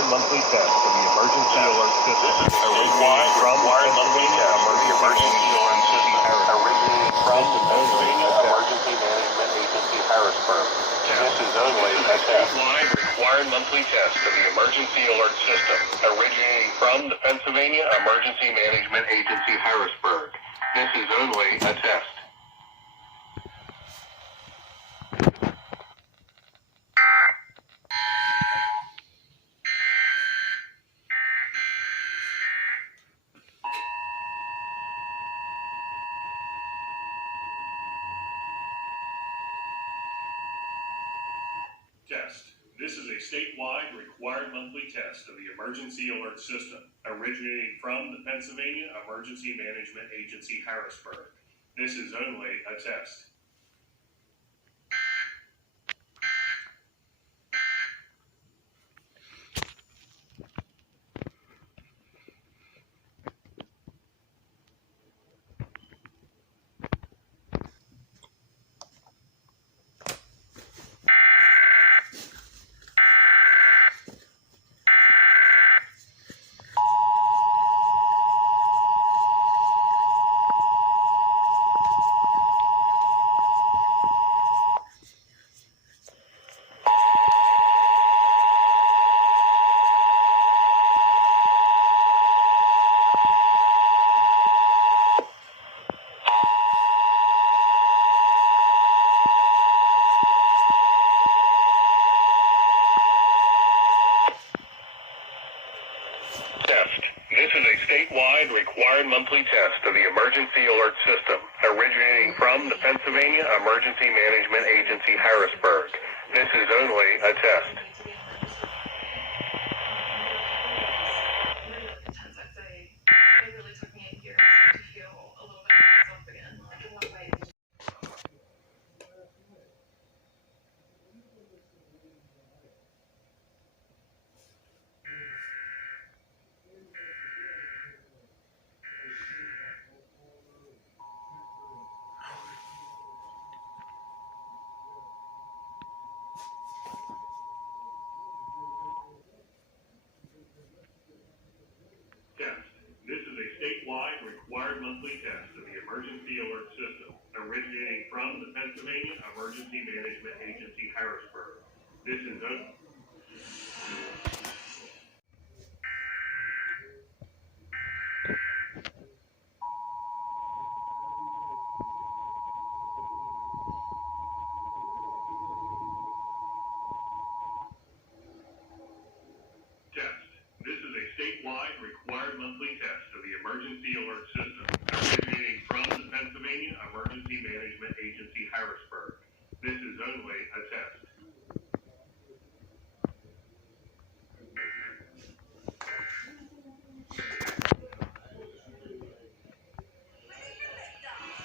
required monthly test of the emergency alert system originating from Pennsylvania Emergency Alert System originating from the Pennsylvania Emergency Management Agency, Harrisburg. This is only a statewide required monthly test of the emergency alert system originating from the Pennsylvania Emergency Management Agency, Harrisburg. This is only a test. Test. This is a statewide required monthly test of the emergency alert system originating from the Pennsylvania Emergency Management Agency, Harrisburg. This is only a test. This is a statewide required monthly test of the emergency alert system originating from the Pennsylvania Emergency Management Agency, Harrisburg. This is only a test. It really took me a year to feel a little bit myself again. Test. This is a statewide required monthly test of the emergency alert system originating from the Pennsylvania Emergency Management Agency, Harrisburg. This is a test. This is a statewide required monthly test of the emergency alert system originating from the Pennsylvania Emergency Management Agency, Harrisburg. This is only